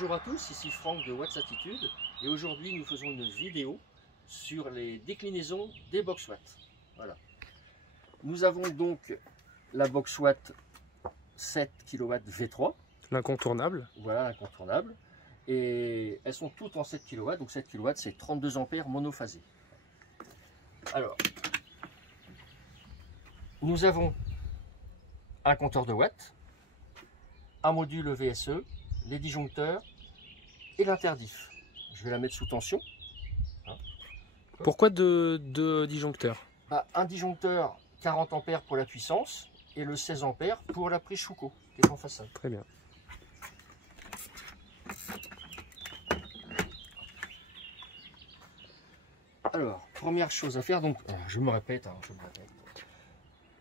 Bonjour à tous, ici Franck de Watts Attitude et aujourd'hui nous faisons une vidéo sur les déclinaisons des box watts. Voilà. Nous avons donc la box watt 7 kW V3. L'incontournable. Voilà, l'incontournable. Et elles sont toutes en 7 kW, donc 7 kW c'est 32 ampères monophasés. Alors, nous avons un compteur de watts, un module VSE, les disjoncteurs et l'interdiff. Je vais la mettre sous tension. Pourquoi deux disjoncteurs? Un disjoncteur 40 ampères pour la puissance et le 16 ampères pour la prise Schuko qui est en façade. Très bien. Alors, première chose à faire, donc je me répète.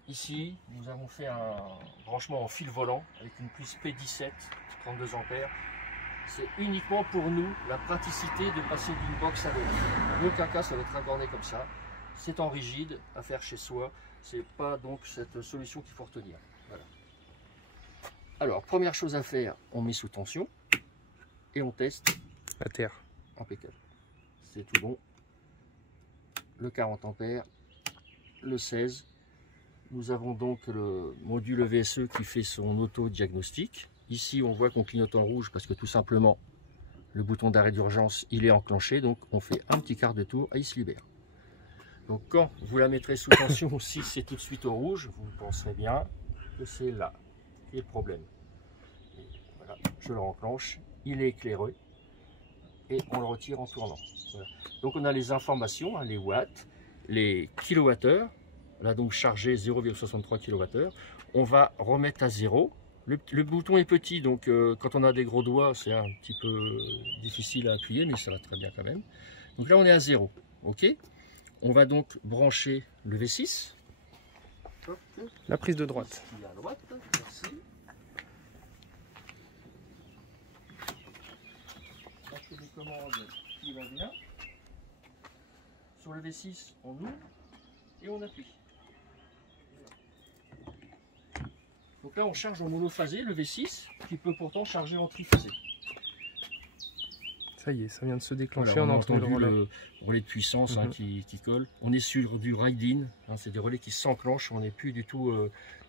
Ici, nous avons fait un branchement en fil volant avec une prise P17, 32 ampères. C'est uniquement pour nous la praticité de passer d'une box à l'autre. En aucun cas, ça va être racorné comme ça. C'est en rigide à faire chez soi. C'est pas donc cette solution qu'il faut retenir. Voilà. Alors, première chose à faire, on met sous tension et on teste. La terre. Impeccable. C'est tout bon. Le 40 ampères, le 16. Nous avons donc le module VSE qui fait son auto-diagnostic. Ici, on voit qu'on clignote en rouge parce que tout simplement, le bouton d'arrêt d'urgence, il est enclenché. Donc, on fait un petit quart de tour et il se libère. Donc, quand vous la mettrez sous tension, si c'est tout de suite au rouge, vous penserez bien que c'est là qui est le problème. Et voilà, je le renclenche, il est éclairé et on le retire en tournant. Voilà. Donc, on a les informations, hein, les watts, les kilowattheures. Là donc chargé 0,63 kWh. On va remettre à 0. Le bouton est petit, donc quand on a des gros doigts, c'est un petit peu difficile à appuyer, mais ça va très bien quand même. Donc là on est à 0. Ok. On va donc brancher le V6. La prise de droite. À droite, merci. La télécommande qui va bien. Sur le V6, on ouvre et on appuie. Donc là, on charge en monophasé le V6, qui peut pourtant charger en triphasé. Ça y est, ça vient de se déclencher. Voilà, on a entendu le relais de puissance qui colle. On est sur du ride-in, c'est des relais qui s'enclenchent. On n'est plus du tout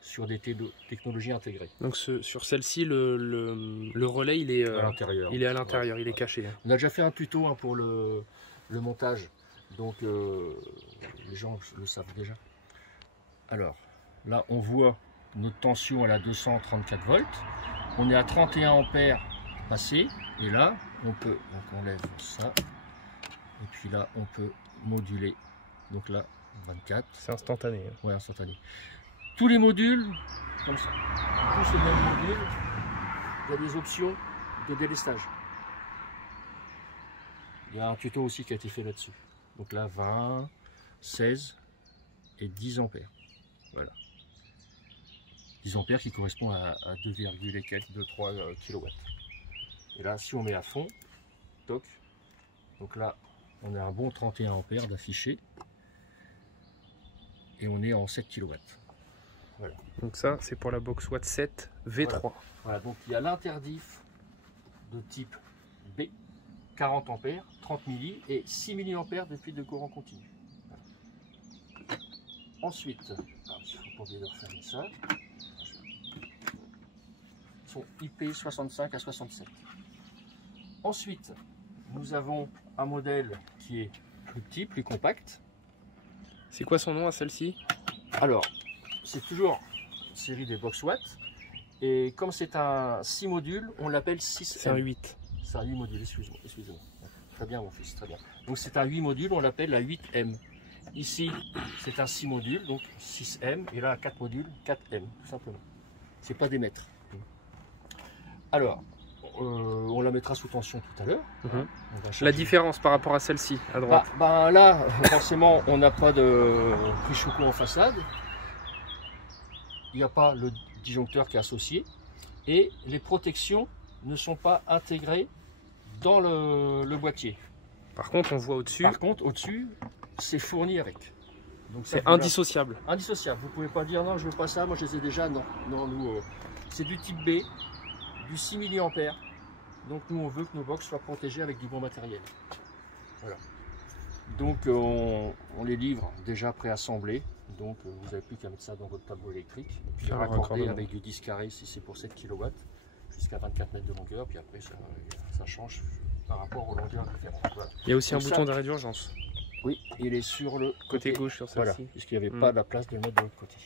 sur des technologies intégrées. Donc sur celle-ci, le relais, il est à l'intérieur. Il est à l'intérieur, il est caché. On a déjà fait un tuto pour le montage, donc les gens le savent déjà. Alors, là, on voit notre tension à 234 volts. On est à 31 ampères passé. Et là, on peut, donc on lève ça. Et puis là, on peut moduler. Donc là, 24. C'est instantané. Ouais, instantané. Tous les modules, comme ça. Tous les mêmes modules. Il y a des options de délestage. Il y a un tuto aussi qui a été fait là-dessus. Donc là, 20, 16 et 10 ampères. Voilà. 10 ampères qui correspond à 2,3 kW. Et là, si on met à fond, toc, donc là, on a un bon 31 ampères d'affiché. Et on est en 7 kW. Voilà. Donc ça, c'est pour la box watt 7 V3. Voilà, donc il y a l'interdiff de type B, 40 ampères, 30 milli et 6 mA de fil de courant continu. Voilà. Ensuite, il ne faut pas oublier de refermer ça. Sont IP 65 à 67. Ensuite, nous avons un modèle qui est plus petit, plus compact. C'est quoi son nom à celle-ci? Alors, c'est toujours une série des box watts. Et comme c'est un 6 modules, on l'appelle 6M. C'est un 8. C'est un 8 modules, excusez-moi. Très bien mon fils, très bien. Donc c'est un 8 modules, on l'appelle la 8M. Ici, c'est un 6 modules, donc 6M. Et là, 4 modules, 4M, tout simplement. C'est pas des mètres. Alors, on la mettra sous tension tout à l'heure. La différence par rapport à celle-ci, à droite? Là, forcément, on n'a pas de prise Schuko en façade. Il n'y a pas le disjoncteur qui est associé. Et les protections ne sont pas intégrées dans le boîtier. Par contre, on voit au-dessus. Par contre, au-dessus, c'est fourni avec. C'est indissociable. Indissociable. Vous ne pouvez pas dire non, je veux pas ça, moi je les ai déjà. Non, non, nous, c'est du type B. Du 6 mA Donc nous on veut que nos box soient protégés avec du bon matériel. Voilà. Donc on les livre déjà préassemblés. Donc vous n'avez plus qu'à mettre ça dans votre tableau électrique. Et puis raccorder avec du 10 carré si c'est pour 7 kW jusqu'à 24 mètres de longueur. Puis après ça change par rapport aux longueurs différentes. Voilà. Il y a aussi un bouton d'arrêt d'urgence. Oui, il est sur le côté gauche sur celle-ci. Voilà, puisqu'il n'y avait pas la place de le mettre de l'autre côté.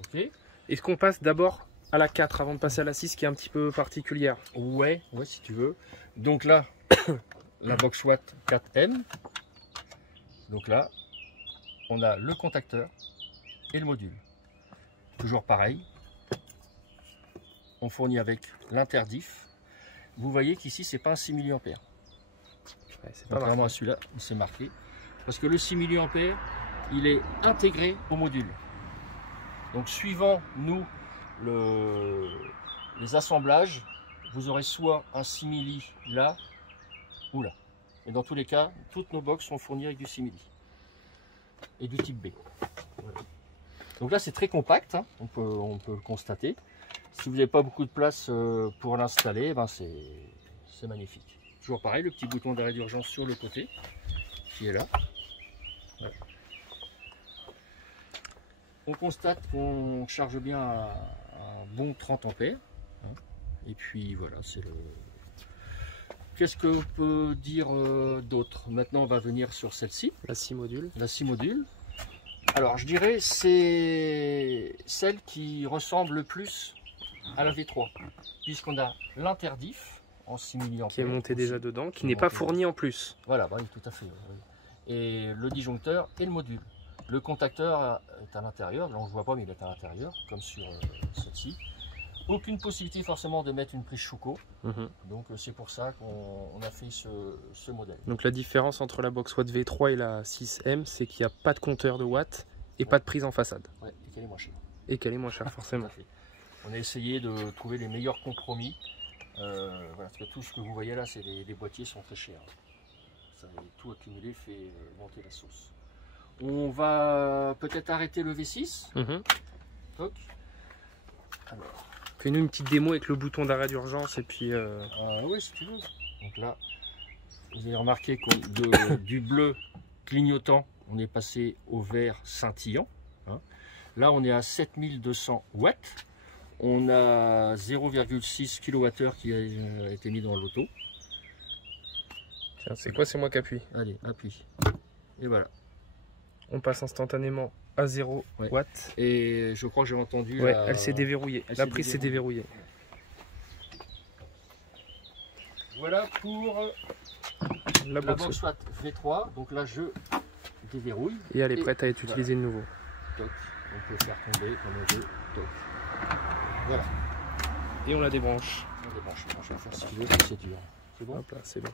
Ok. Est-ce qu'on passe d'abord à la 4 avant de passer à la 6 qui est un petit peu particulière? Ouais, si tu veux. Donc là, la box Watt 4M. Donc là, on a le contacteur et le module. Toujours pareil. On fournit avec l'interdiff. Vous voyez qu'ici, c'est pas un 6 mA. Ouais, c'est pas vraiment à celui-là, c'est marqué. Parce que le 6 mA, il est intégré au module. Donc suivant nous les assemblages, vous aurez soit un 6 milli là ou là. Et dans tous les cas, toutes nos box sont fournies avec du 6 milli et du type B. Voilà. Donc là c'est très compact, hein, on peut le constater. Si vous n'avez pas beaucoup de place pour l'installer, ben c'est magnifique. Toujours pareil, le petit bouton d'arrêt d'urgence sur le côté qui est là. Voilà. On constate qu'on charge bien un bon 30 ampères. Hein. Et puis voilà, c'est le... Qu'est-ce qu'on peut dire d'autre? Maintenant, on va venir sur celle-ci. La 6 modules. La 6 modules. Alors, je dirais c'est celle qui ressemble le plus à la V3. Puisqu'on a l'interdiff en 6 mA. Qui est monté déjà dedans, qui n'est pas fourni en plus. Voilà, bah oui, tout à fait. Oui. Et le disjoncteur et le module. Le contacteur est à l'intérieur, là on ne le voit pas mais il est à l'intérieur, comme sur celle-ci. Aucune possibilité forcément de mettre une prise Schuko, donc c'est pour ça qu'on a fait ce modèle. Donc la différence entre la box Watt V3 et la 6M, c'est qu'il n'y a pas de compteur de watts et pas de prise en façade. Ouais, et qu'elle est moins chère. Et qu'elle est moins chère forcément. On a essayé de trouver les meilleurs compromis, voilà, parce que tout ce que vous voyez là, c'est les boîtiers sont très chers. Ça, tout accumulé fait monter la sauce. On va peut-être arrêter le V6. Toc. Alors. Fais-nous une petite démo avec le bouton d'arrêt d'urgence et puis... oui, si tu veux. Donc là, vous avez remarqué que du bleu clignotant, on est passé au vert scintillant. Hein. Là, on est à 7200 watts. On a 0,6 kWh qui a été mis dans l'auto. Tiens, c'est quoi? C'est moi qui appuie. Allez, appuie. Et voilà. On passe instantanément à 0 watts. Et je crois que j'ai entendu... Ouais, elle s'est déverrouillée. La prise s'est déverrouillée. Voilà pour la box Watt V3. Donc là, je déverrouille. Et elle est prête à être utilisée de nouveau. Toc. On peut faire tomber comme on veut. Toc. Voilà. Et on la débranche. On débranche. Je vais faire si tu veux, c'est dur. C'est bon? Hop là, c'est bon.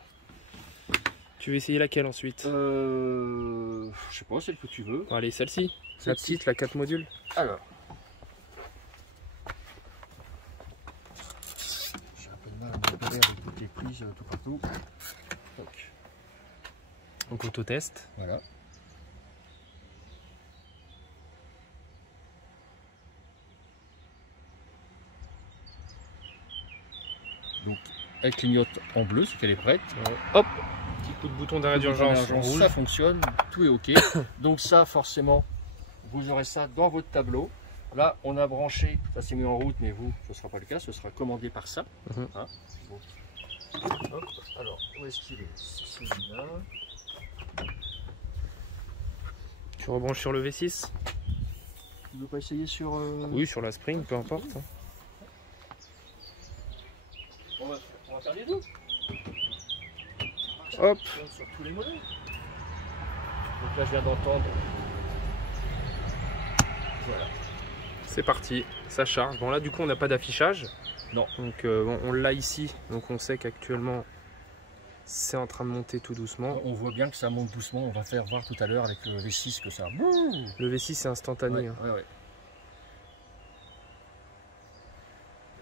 Tu veux essayer laquelle ensuite? Je sais pas, celle que tu veux. Allez, celle-ci. La petite, la 4 modules. Alors. J'ai un peu de mal à me repérer avec toutes les prises tout partout. Donc auto-test. Voilà. Donc elle clignote en bleu, c'est qu'elle est prête. Hop, petit coup de bouton d'arrêt d'urgence. Ça fonctionne, tout est ok. Donc ça forcément, vous aurez ça dans votre tableau. Là on a branché, ça s'est mis en route, mais vous, ce ne sera pas le cas, ce sera commandé par ça. Hein, bon. Hop, alors, où est-ce qu'il est? Celui-là. Tu rebranches sur le V6? Tu veux pas essayer sur... Oui, sur la spring, peu importe. On va faire les deux. Hop. Sur tous les modèles. Donc là je viens d'entendre. Voilà. C'est parti, ça charge. Bon là du coup on n'a pas d'affichage. Non. Donc bon, on l'a ici, donc on sait qu'actuellement c'est en train de monter tout doucement. On voit bien que ça monte doucement, on va faire voir tout à l'heure avec le V6 que ça... Le V6 c'est instantané. Ouais, ouais.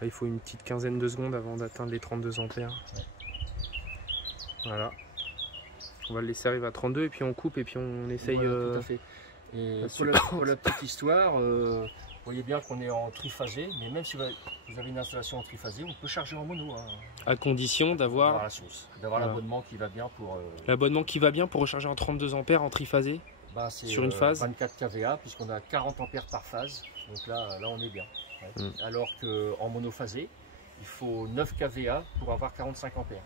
Là, il faut une petite quinzaine de secondes avant d'atteindre les 32 ampères. Ouais. Voilà. On va le laisser arriver à 32 et puis on coupe et puis on essaye... Voilà, tout à fait. Et pour la petite histoire, voyez bien qu'on est en triphasé, mais même si vous avez une installation en triphasé, on peut charger en mono. Hein. À condition d'avoir la source, d'avoir l'abonnement qui va bien pour... L'abonnement qui va bien pour recharger en 32 ampères en triphasé sur une phase. 24 kVA, puisqu'on a 40 ampères par phase, donc là on est bien. Ouais. Alors qu'en monophasé, il faut 9 kVA pour avoir 45 ampères.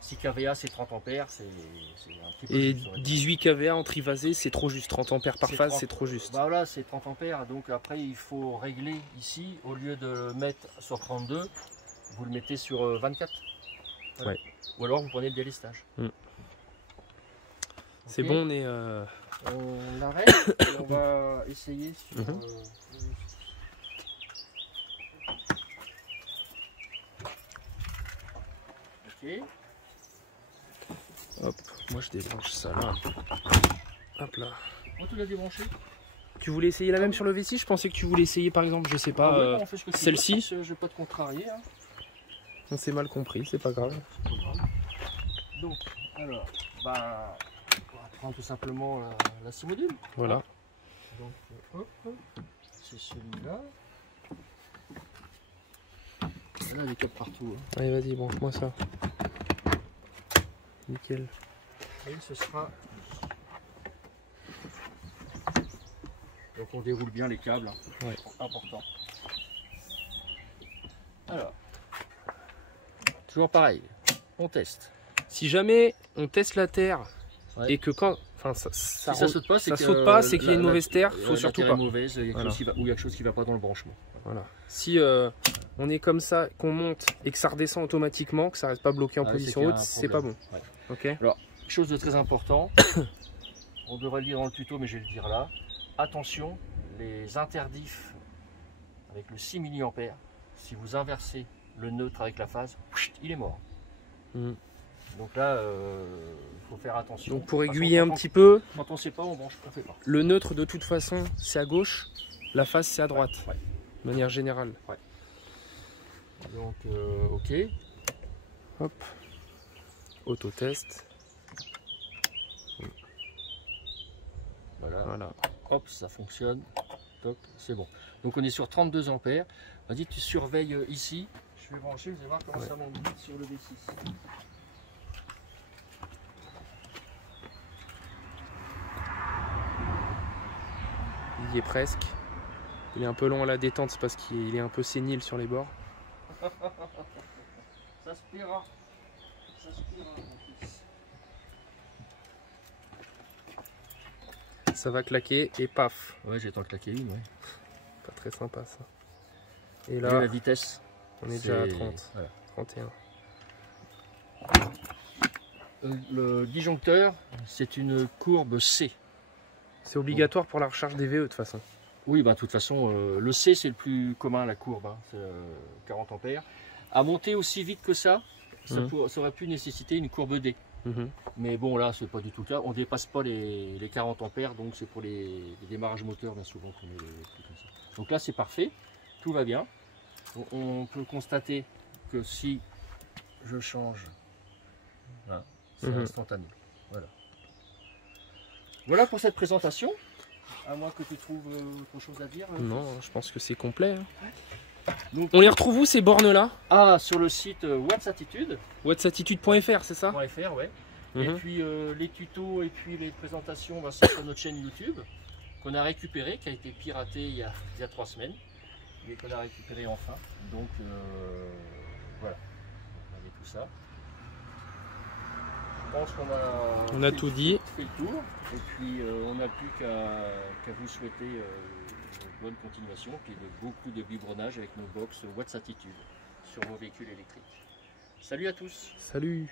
6 kVA c'est 30 ampères, c'est un petit peu... Et 18 kVA en triphasé, c'est trop juste. 30 ampères par phase, c'est trop juste. Bah voilà, c'est 30 ampères, donc après il faut régler ici, au lieu de le mettre sur 32, vous le mettez sur 24. Voilà. Ouais. Ou alors vous prenez le délestage. C'est okay. Bon, on arrête et on va essayer sur... Ok. Hop, moi je débranche ça là. Hop là. Moi tu l'as débranché. Tu voulais essayer la même sur le V6? Je pensais que tu voulais essayer par exemple, je sais pas, celle-ci. Je vais pas te contrarier. Hein. On s'est mal compris, c'est pas grave. Donc, alors, bah, on va prendre tout simplement la 6 module. Voilà. Donc, hop, c'est celui-là. Il y en a des câbles partout. Hein. Allez, vas-y, branche-moi ça. Nickel. Et ce sera... Donc on déroule bien les câbles, hein. Ouais. Important. Alors, toujours pareil, on teste. Si jamais on teste la terre et que quand... Enfin, ça saute pas, c'est qu'il y a une mauvaise terre, il faut surtout pas. Mauvaise, il y a ou il y a quelque chose qui va pas dans le branchement. Voilà. Si on est comme ça, qu'on monte et que ça redescend automatiquement, que ça reste pas bloqué en position haute, c'est pas bon. Ouais. Ok. Alors, chose de très important, on devrait le dire dans le tuto, mais je vais le dire là. Attention, les interdifs avec le 6 mA, si vous inversez le neutre avec la phase, il est mort. Donc là, il faut faire attention. Donc pour aiguiller un petit peu, quand on ne sait pas, on branche, on fait pas. Le neutre de toute façon, c'est à gauche, la phase c'est à droite, de manière générale. Ouais. Donc, ok. Hop, autotest. Voilà. Hop, ça fonctionne. Top, c'est bon. Donc on est sur 32 ampères. Vas-y, tu surveilles ici. Je vais brancher, vous allez voir comment ça monte sur le V6. Il y est presque. Il est un peu long à la détente, c'est parce qu'il est un peu sénile sur les bords. Ça se pliera. Ça se pliera, mon fils. Ça va claquer et paf. Ouais, j'ai tant claqué une, ouais. Pas très sympa ça. Et là, la vitesse, on est déjà à 30, voilà. 31. Le disjoncteur, c'est une courbe C. C'est obligatoire pour la recharge des VE de toute façon. Oui, bah, de toute façon, le C c'est le plus commun, la courbe, hein, c'est 40 ampères. À monter aussi vite que ça, ça aurait pu nécessiter une courbe D. Mais bon, là, c'est pas du tout le cas. On dépasse pas les 40 ampères, donc c'est pour les démarrages moteurs, bien souvent qu'on met les trucs comme ça. Donc là, c'est parfait, tout va bien. On peut constater que si je change, c'est instantané. Voilà. Voilà pour cette présentation. À moins que tu trouves autre chose à dire. Non, je pense que c'est complet. Hein. Donc, on les retrouve où ces bornes-là? Ah, sur le site Wattsatitude. Wattsatitude.fr, c'est ça? .fr, ouais. Et puis les tutos et puis les présentations, c'est sur notre chaîne YouTube qu'on a récupéré, qui a été piraté il y a 3 semaines, mais qu'on a récupéré enfin. Donc voilà, on avait tout ça. Je pense qu'on a, tout dit. Fait le tour, et puis on n'a plus qu'à vous souhaiter une bonne continuation, puis beaucoup de biberonnage avec nos box Wattsatitude sur vos véhicules électriques. Salut à tous. Salut.